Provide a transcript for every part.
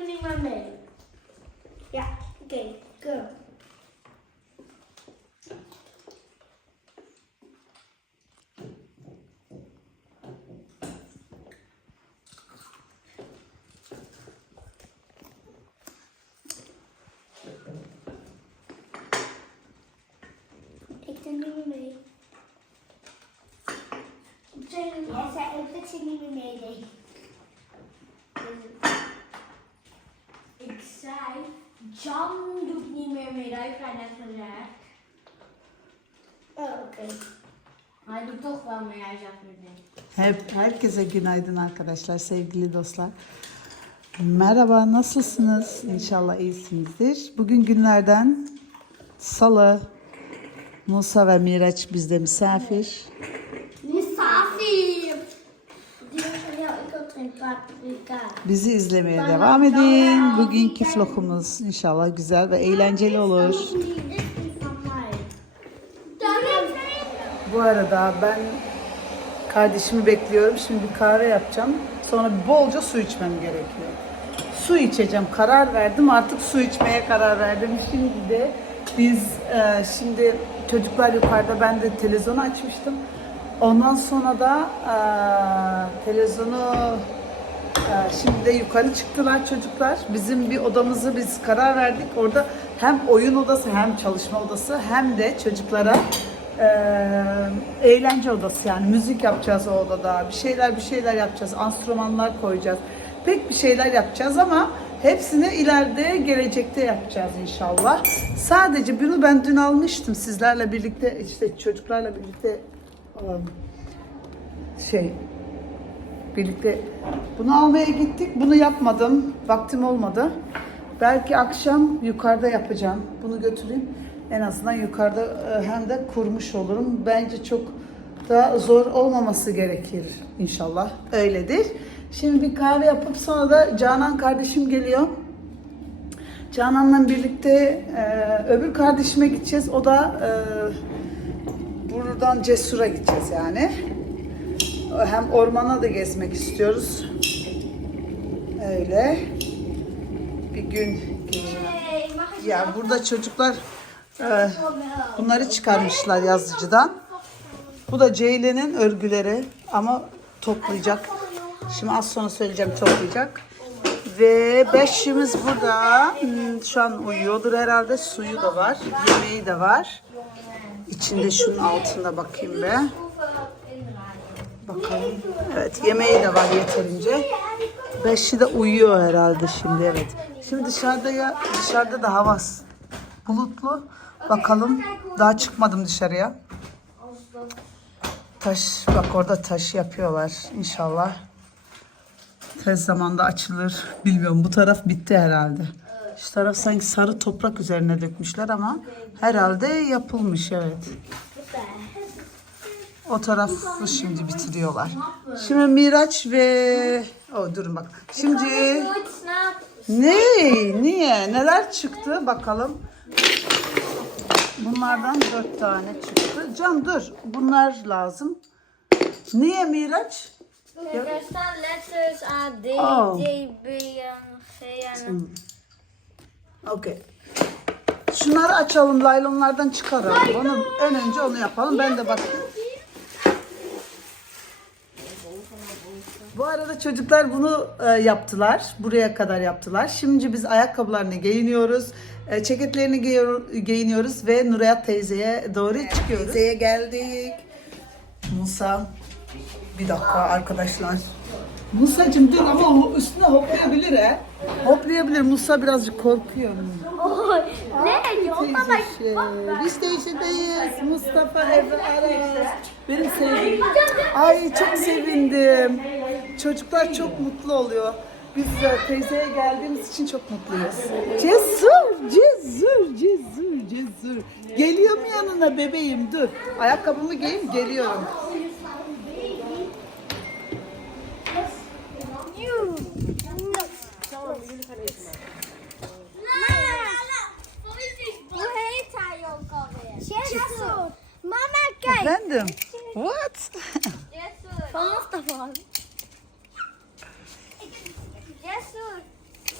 oefening maar mee. Ja, oké, go. Ik doe niet meer mee. Ik zit niet meer mee, nee. Gezegd. Oh, oké. Maar hij doet toch wel mee. Hij zegt nu nee. Hep herkese günaydın arkadaşlar, sevgili dostlar. Merhaba, nasılsınız? İnşallah iyisinizdir. Bugün günlerden Salı. Musa ve Miraç bizde misafir. Misafir. Bizi izlemeye devam edin. Bugünkü vlogumuz inşallah güzel ve eğlenceli olur. Bu arada ben kardeşimi bekliyorum. Şimdi bir kahve yapacağım. Sonra bolca su içmem gerekiyor. Su içeceğim. Karar verdim. Artık su içmeye karar verdim. Şimdi de biz e, şimdi çocuklar yukarıda ben de televizyonu açmıştım. Ondan sonra da e, televizyonu şimdi de yukarı çıktılar çocuklar. Bizim bir odamızı biz karar verdik. Orada hem oyun odası hem çalışma odası hem de çocuklara e, eğlence odası yani müzik yapacağız o odada. Bir şeyler bir şeyler yapacağız. Enstrümanlar koyacağız. Pek bir şeyler yapacağız ama hepsini ileride gelecekte yapacağız inşallah. Sadece bunu ben dün almıştım sizlerle birlikte işte çocuklarla birlikte e, şey birlikte bunu almaya gittik. Bunu yapmadım. Vaktim olmadı. Belki akşam yukarıda yapacağım. Bunu götüreyim. En azından yukarıda e, hem de kurmuş olurum. Bence çok da zor olmaması gerekir inşallah. Öyledir. Şimdi bir kahve yapıp sonra da Canan kardeşim geliyor. Canan'la birlikte e, öbür kardeşime gideceğiz. O da e, buradan Cesur'a gideceğiz yani. Hem ormana da gezmek istiyoruz. Öyle. Bir gün ya burada çocuklar e, bunları çıkarmışlar yazıcıdan. Bu da Ceylin'in örgüleri ama toplayacak. Şimdi az sonra söyleyeceğim toplayacak. Ve beşimiz burada. Hmm, Şu an uyuyordur herhalde. Suyu da var. Yemeği de var. İçinde şunun altında bakayım be. Evet yemeği de var yeterince. Beşi de uyuyor herhalde şimdi evet. Şimdi dışarıda ya dışarıda da hava bulutlu. Bakalım. Daha çıkmadım dışarıya. Taş bak orada taş yapıyorlar inşallah. Tez zamanda açılır. Bilmiyorum bu taraf bitti herhalde. Şu taraf sanki sarı toprak üzerine dökmüşler ama herhalde yapılmış evet. O tarafı şimdi bitiriyorlar. Şimdi Miraç ve... Oh, durun bak. Şimdi ne? Niye? Neler çıktı? Bakalım. Bunlardan dört tane çıktı. Can dur. Bunlar lazım. Niye Miraç? Staan letters A, D, Oh. B en... Okey. Şunları açalım. Laylonlardan çıkaralım. Onu, en önce onu yapalım. Ben de bakayım. Bu arada çocuklar bunu e, yaptılar. Buraya kadar yaptılar. Şimdi biz ayakkabılarını giyiniyoruz. E, ceketlerini giyiyor- giyiniyoruz ve Nurayat teyzeye doğru çıkıyoruz. Teyzeye geldik. Musa. Bir dakika arkadaşlar. Musa'cığım dur ama o üstüne hoplayabilir he. Hoplayabilir. Musa birazcık korkuyor. Oh, nee, joh, papa. Teyzesi. Biz teyzedeyiz. Mustafa Efe Aras. Benim sevgilim. Ay çok sevindim. Çocuklar çok mutlu oluyor. Biz de teyzeye geldiğimiz için çok mutluyuz. Cesur, cesur, cesur, cesur. Geliyorum yanına bebeğim dur. Ayakkabımı giyeyim geliyorum. Kijk. Efendim? What? Van Mustafa.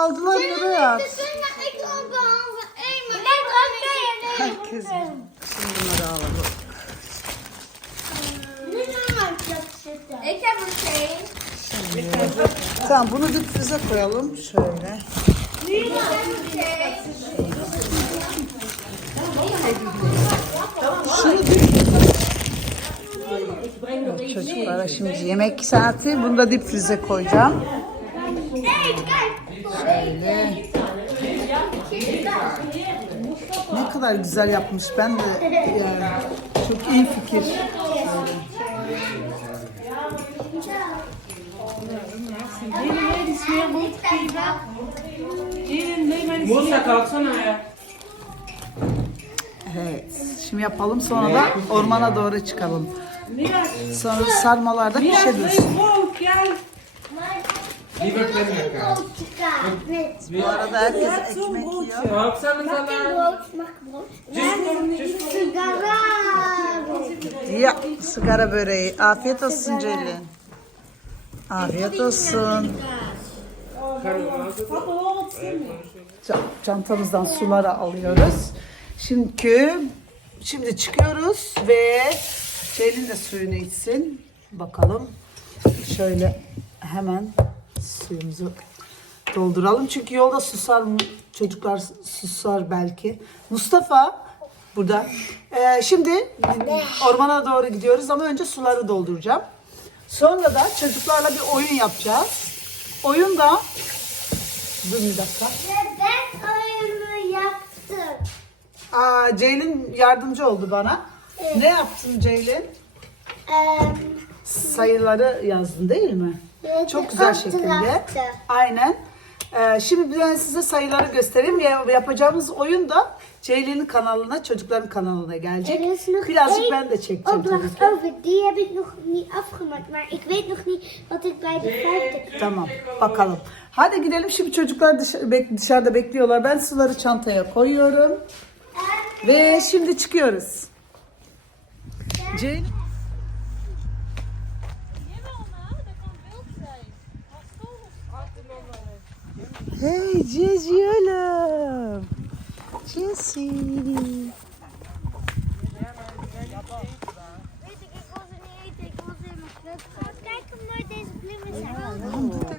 aldılar nereye at? Herkes. Şimdi bunları alalım. Er geen. Tamam bunu dipfrize koyalım. Şöyle. Er geen. Çocuklara şimdi yemek saati. Bunu da dipfrize koyacağım. Hey, kijk. Şöyle. Ne kadar güzel yapmış. Ben de yani çok iyi fikir. Musa kalksana ya. Evet. Şimdi yapalım sonra da ormana doğru çıkalım. Sonra sarmalarda pişiririz. Volk, Liever pindakaas. Bu arada herkes ekmek yiyor. Brood? Sigara. Ya sigara böreği. Afiyet olsun Celin. Afiyet olsun. Çantamızdan suları alıyoruz. Şimdi şimdi çıkıyoruz ve Celin de suyunu içsin. Bakalım. Şöyle hemen suyumuzu dolduralım. Çünkü yolda susar? Çocuklar susar belki. Mustafa burada. Ee, şimdi ormana doğru gidiyoruz ama önce suları dolduracağım. Sonra da çocuklarla bir oyun yapacağız. Oyun da Dur bir dakika. Ben oyunu yaptım. Aa, Ceylin yardımcı oldu bana. Ne yaptın Ceylin? Ehm, Sayıları yazdın değil mi? Çok güzel şekilde. Aynen. Ee, şimdi ben size sayıları göstereyim. Ya- Yapacağımız oyun da Ceylin'in kanalına, çocukların kanalına gelecek. Er is nog Birazcık één ben de çekeceğim tabii opdracht ki. over. Die heb ik nog niet afgemaakt. Maar ik weet nog niet wat ik bij de vijfde Tamam, bakalım. Hadi gidelim. Şimdi çocuklar dışarı- bek- dışarıda bekliyorlar. Ben suları çantaya koyuyorum. Ve şimdi çıkıyoruz. Ceylin. Cezi oğlum.